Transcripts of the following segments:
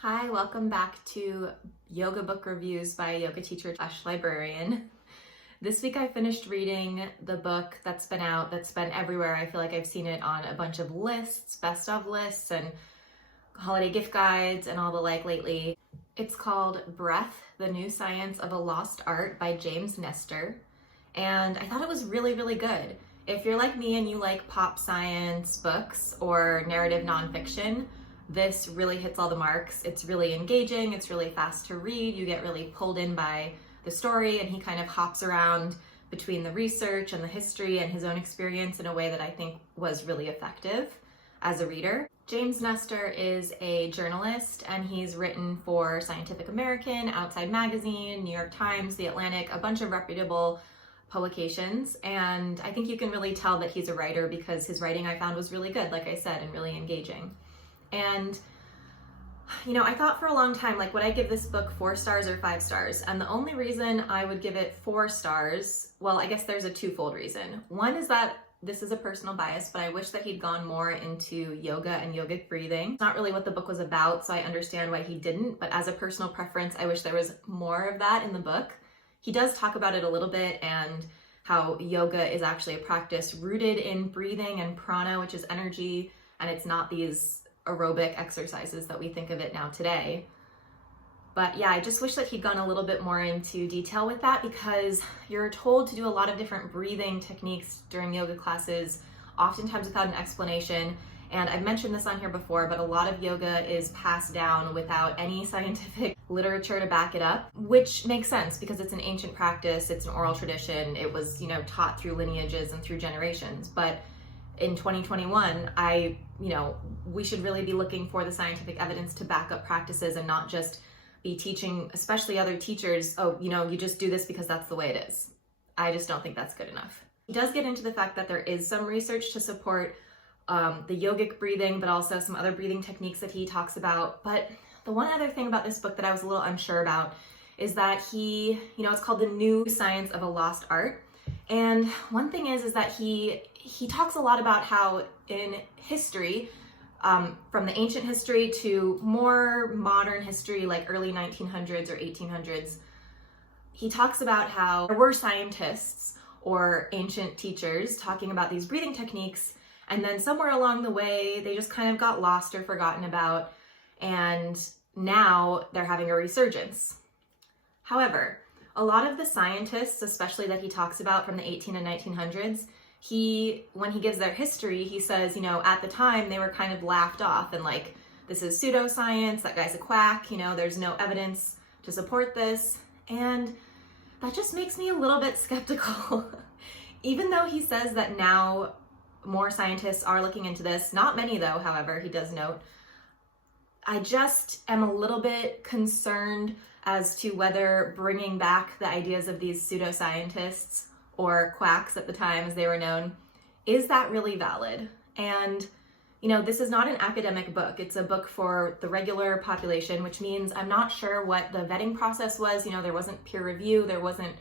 Hi, welcome back to Yoga Book Reviews by yoga teacher / librarian. This week I finished reading the book that's been out, that's been everywhere. I feel like I've seen it on a bunch of lists, best of lists, and holiday gift guides and all the like lately. It's called Breath, The New Science of a Lost Art by James Nestor. And I thought it was really, really good. If you're like me and you like pop science books or narrative nonfiction, this really hits all the marks. It's really engaging, it's really fast to read, you get really pulled in by the story, and he kind of hops around between the research and the history and his own experience in a way that I think was really effective as a reader. James Nestor is a journalist, and he's written for Scientific American, Outside Magazine, New York Times, The Atlantic, a bunch of reputable publications, and I think you can really tell that he's a writer because his writing I found was really good, like I said, and really engaging. And, I thought for a long time, would I give this book 4 stars or 5 stars? And the only reason I would give it 4 stars, well, I guess there's a twofold reason. One is that this is a personal bias, but I wish that he'd gone more into yoga and yogic breathing. It's not really what the book was about, so I understand why he didn't, but as a personal preference, I wish there was more of that in the book. He does talk about it a little bit, and how yoga is actually a practice rooted in breathing and prana, which is energy, and it's not these aerobic exercises that we think of it now today. But yeah, I just wish that he'd gone a little bit more into detail with that, because you're told to do a lot of different breathing techniques during yoga classes, oftentimes without an explanation. And I've mentioned this on here before, but a lot of yoga is passed down without any scientific literature to back it up, which makes sense because it's an ancient practice, it's an oral tradition, it was, taught through lineages and through generations. But in 2021, we should really be looking for the scientific evidence to back up practices and not just be teaching, especially other teachers, you just do this because that's the way it is. I just don't think that's good enough. He does get into the fact that there is some research to support the yogic breathing, but also some other breathing techniques that he talks about. But the one other thing about this book that I was a little unsure about is that it's called The New Science of a Lost Art. And one thing is that he talks a lot about how in history, from the ancient history to more modern history, like early 1900s or 1800s, he talks about how there were scientists or ancient teachers talking about these breathing techniques, and then somewhere along the way, they just kind of got lost or forgotten about, and now they're having a resurgence. However, a lot of the scientists, especially that he talks about from the 18 and 1900s, when he gives their history, he says, at the time they were kind of laughed off and this is pseudoscience, that guy's a quack, there's no evidence to support this. And that just makes me a little bit skeptical. Even though he says that now more scientists are looking into this, not many though, however, he does note, I just am a little bit concerned as to whether bringing back the ideas of these pseudoscientists or quacks at the time as they were known, is that really valid? And, this is not an academic book. It's a book for the regular population, which means I'm not sure what the vetting process was. There wasn't peer review, there wasn't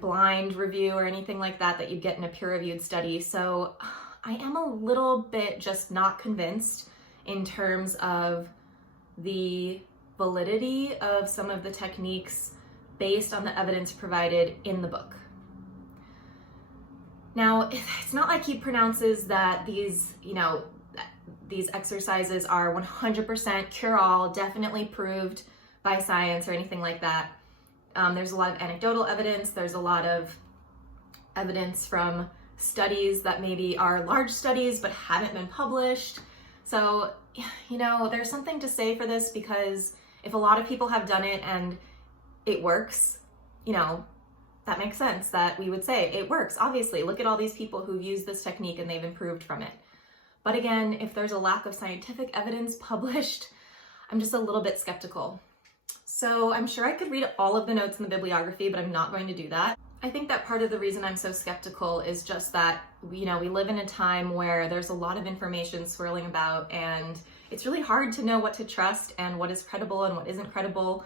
blind review or anything like that you'd get in a peer-reviewed study. So I am a little bit just not convinced in terms of the validity of some of the techniques based on the evidence provided in the book. Now, it's not like he pronounces that these exercises are 100% cure-all, definitely proved by science or anything like that. There's a lot of anecdotal evidence. There's a lot of evidence from studies that maybe are large studies but haven't been published. So, there's something to say for this, because if a lot of people have done it and it works, that makes sense that we would say it works. Obviously, look at all these people who've used this technique and they've improved from it. But again, if there's a lack of scientific evidence published, I'm just a little bit skeptical. So I'm sure I could read all of the notes in the bibliography, but I'm not going to do that. I think that part of the reason I'm so skeptical is just that, we live in a time where there's a lot of information swirling about, and it's really hard to know what to trust and what is credible and what isn't credible.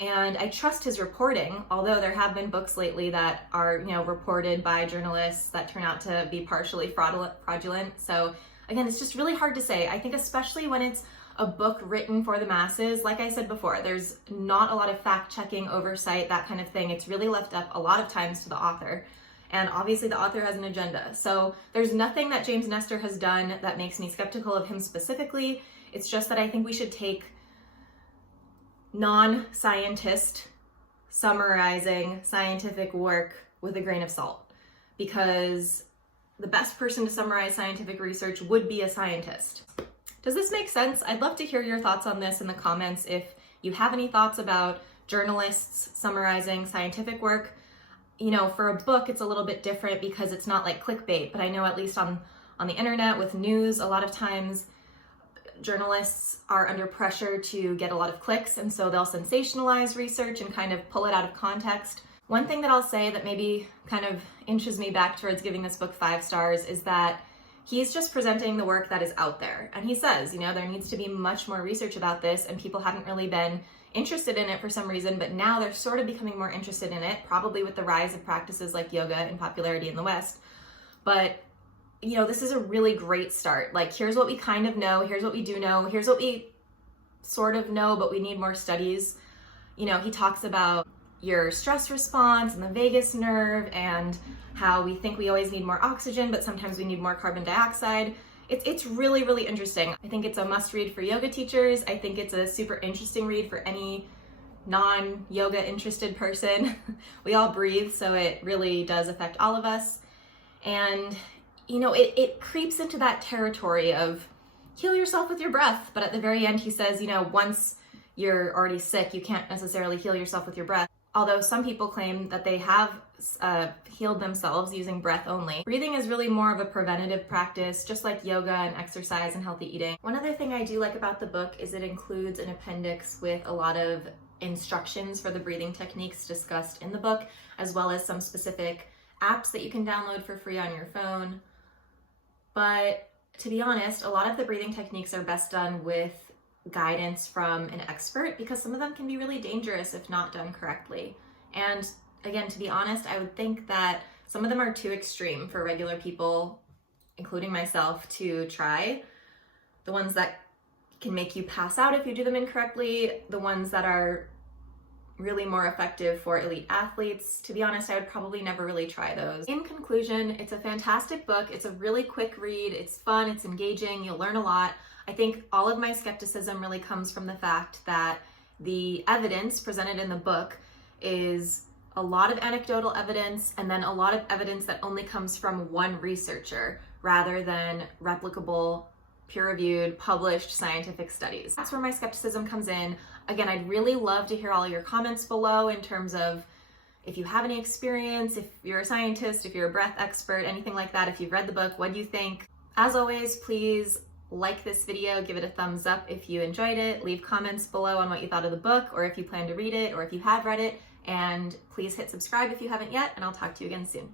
And I trust his reporting, although there have been books lately that are, reported by journalists that turn out to be partially fraudulent. So again, it's just really hard to say. I think especially when it's a book written for the masses. Like I said before, there's not a lot of fact-checking, oversight, that kind of thing. It's really left up a lot of times to the author. And obviously the author has an agenda. So there's nothing that James Nestor has done that makes me skeptical of him specifically. It's just that I think we should take non-scientist summarizing scientific work with a grain of salt, because the best person to summarize scientific research would be a scientist. Does this make sense? I'd love to hear your thoughts on this in the comments. If you have any thoughts about journalists summarizing scientific work. You know, for a book, it's a little bit different because it's not like clickbait, but I know at least on the internet with news, a lot of times journalists are under pressure to get a lot of clicks, and so they'll sensationalize research and kind of pull it out of context. One thing that I'll say that maybe kind of inches me back towards giving this book 5 stars is that he's just presenting the work that is out there. And he says, you know, there needs to be much more research about this, and people haven't really been interested in it for some reason, but now they're sort of becoming more interested in it, probably with the rise of practices like yoga in popularity in the West. But, you know, this is a really great start. Like, here's what we kind of know, here's what we do know, here's what we sort of know, but we need more studies. You know, he talks about your stress response and the vagus nerve and how we think we always need more oxygen, but sometimes we need more carbon dioxide. It's really, really interesting. I think it's a must read for yoga teachers. I think it's a super interesting read for any non-yoga interested person. We all breathe, so it really does affect all of us. And, you know, it creeps into that territory of heal yourself with your breath. But at the very end, he says, you know, once you're already sick, you can't necessarily heal yourself with your breath. Although some people claim that they have healed themselves using breath only. Breathing is really more of a preventative practice, just like yoga and exercise and healthy eating. One other thing I do like about the book is it includes an appendix with a lot of instructions for the breathing techniques discussed in the book, as well as some specific apps that you can download for free on your phone. But to be honest, a lot of the breathing techniques are best done with guidance from an expert, because some of them can be really dangerous if not done correctly. And again, to be honest, I would think that some of them are too extreme for regular people, including myself, to try. The ones that can make you pass out if you do them incorrectly, the ones that are really more effective for elite athletes. To be honest, I would probably never really try those. In conclusion, it's a fantastic book. It's a really quick read. It's fun, it's engaging, you'll learn a lot. I think all of my skepticism really comes from the fact that the evidence presented in the book is a lot of anecdotal evidence, and then a lot of evidence that only comes from one researcher rather than replicable, peer-reviewed, published scientific studies. That's where my skepticism comes in. Again, I'd really love to hear all your comments below in terms of if you have any experience, if you're a scientist, if you're a breath expert, anything like that. If you've read the book, what do you think? As always, please like this video, give it a thumbs up if you enjoyed it, leave comments below on what you thought of the book, or if you plan to read it, or if you have read it, and please hit subscribe if you haven't yet, and I'll talk to you again soon.